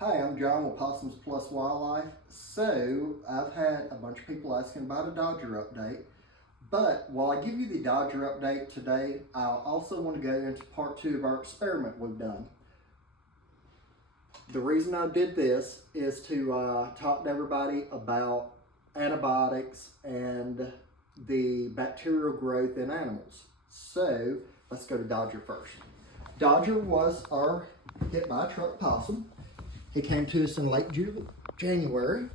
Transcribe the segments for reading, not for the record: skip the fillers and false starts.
Hi, I'm John with Possums Plus Wildlife. So, I've had a bunch of people asking about a Dodger update. But while I give you the Dodger update today, I also want to go into part 2 of our experiment we've done. The reason I did this is to talk to everybody about antibiotics and the bacterial growth in animals. So, let's go to Dodger first. Dodger was our hit by a truck possum. He came to us in late January.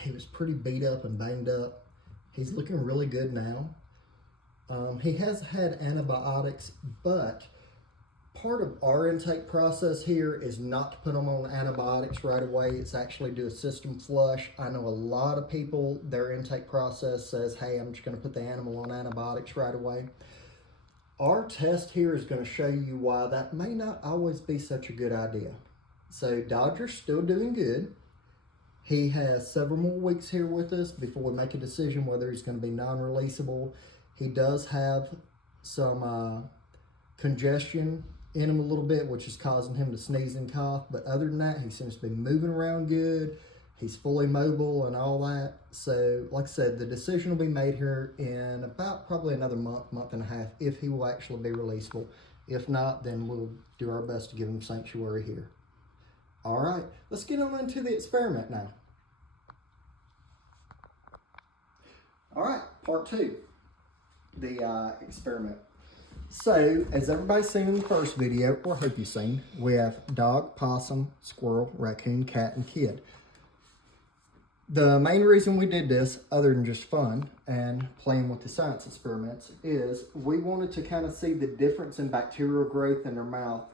He was pretty beat up and banged up. He's looking really good now. He has had antibiotics, but part of our intake process here is not to put him on antibiotics right away. It's actually do a system flush. I know a lot of people, their intake process says, hey, I'm just going to put the animal on antibiotics right away. Our test here is going to show you why that may not always be such a good idea. So Dodger's still doing good. He has several more weeks here with us before we make a decision whether he's going to be non-releasable. He does have some congestion in him a little bit, which is causing him to sneeze and cough. But other than that, he seems to be moving around good. He's fully mobile and all that. So, like I said, the decision will be made here in about probably another month and a half, if he will actually be releasable. If not, then we'll do our best to give him sanctuary here. All right, let's get on into the experiment now. All right, part 2, the experiment. So, as everybody's seen in the first video, or hope you've seen, we have dog, possum, squirrel, raccoon, cat, and kid. The main reason we did this, other than just fun and playing with the science experiments, is we wanted to kind of see the difference in bacterial growth in their mouth.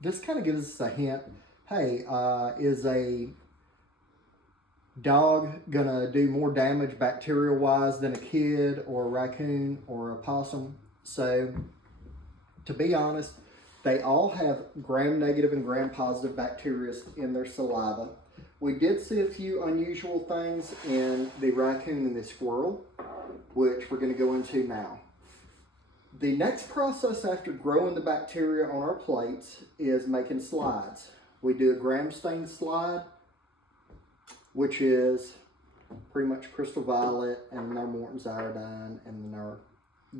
This kind of gives us a hint, hey, is a dog gonna do more damage bacterial-wise than a kid or a raccoon or a possum? So, to be honest, they all have gram-negative and gram-positive bacteria in their saliva. We did see a few unusual things in the raccoon and the squirrel, which we're going to go into now. The next process after growing the bacteria on our plates is making slides. We do a gram stain slide, which is pretty much crystal violet, and our Morton's iodine, and then our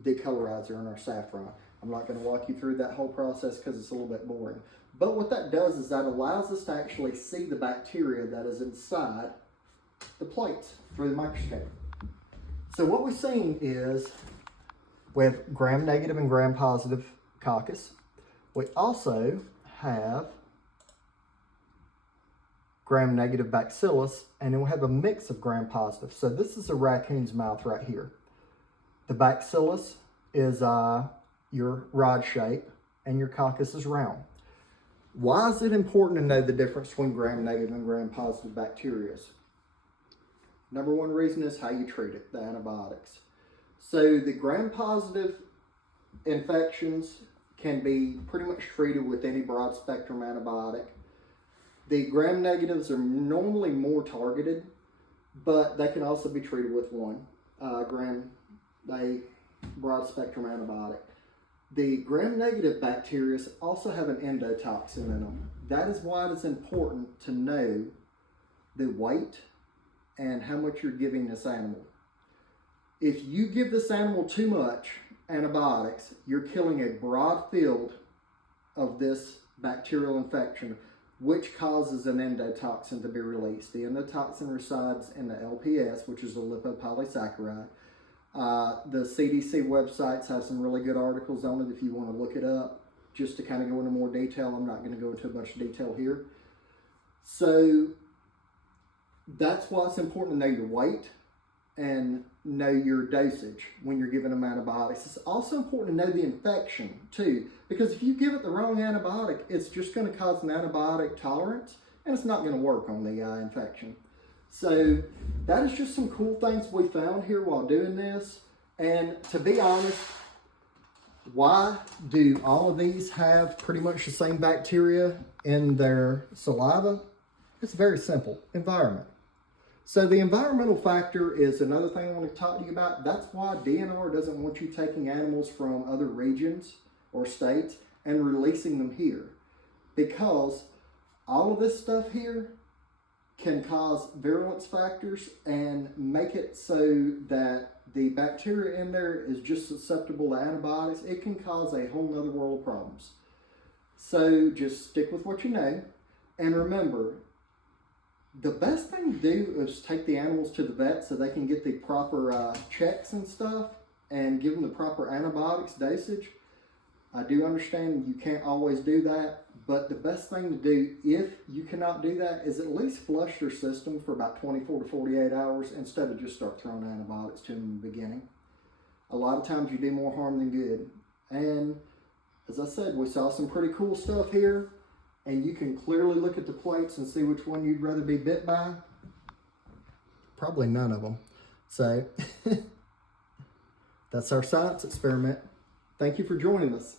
decolorizer and our saffron. I'm not going to walk you through that whole process because it's a little bit boring. But what that does is that allows us to actually see the bacteria that is inside the plates through the microscope. So what we've seen is we have gram-negative and gram-positive coccus. We also have gram-negative bacillus, and then we have a mix of gram-positive. So this is a raccoon's mouth right here. The bacillus is your rod shape, and your coccus is round. Why is it important to know the difference between gram-negative and gram-positive bacteria? Number one reason is how you treat it, the antibiotics. So the gram-positive infections can be pretty much treated with any broad-spectrum antibiotic. The gram-negatives are normally more targeted, but they can also be treated with one broad-spectrum antibiotic. The gram-negative bacteria also have an endotoxin in them. That is why it is important to know the weight and how much you're giving this animal. If you give this animal too much antibiotics, you're killing a broad field of this bacterial infection, which causes an endotoxin to be released. The endotoxin resides in the LPS, which is the lipopolysaccharide. The CDC websites have some really good articles on it if you want to look it up. Just to kind of go into more detail, I'm not going to go into a bunch of detail here. So that's why it's important to know your weight and know your dosage when you're giving them antibiotics. It's also important to know the infection too, because if you give it the wrong antibiotic, it's just going to cause an antibiotic tolerance, and it's not going to work on the infection. So that is just some cool things we found here while doing this. And to be honest, why do all of these have pretty much the same bacteria in their saliva? It's very simple, environment. So the environmental factor is another thing I want to talk to you about. That's why DNR doesn't want you taking animals from other regions or states and releasing them here. because all of this stuff here can cause virulence factors and make it so that the bacteria in there is just susceptible to antibiotics. It can cause a whole nother world of problems. So just stick with what you know. And remember, the best thing to do is take the animals to the vet so they can get the proper checks and stuff and give them the proper antibiotics dosage. I do understand you can't always do that, but the best thing to do if you cannot do that is at least flush their system for about 24 to 48 hours instead of just start throwing antibiotics to them in the beginning. A lot of times you do more harm than good. And as I said, we saw some pretty cool stuff here, and you can clearly look at the plates and see which one you'd rather be bit by. Probably none of them. So that's our science experiment. Thank you for joining us.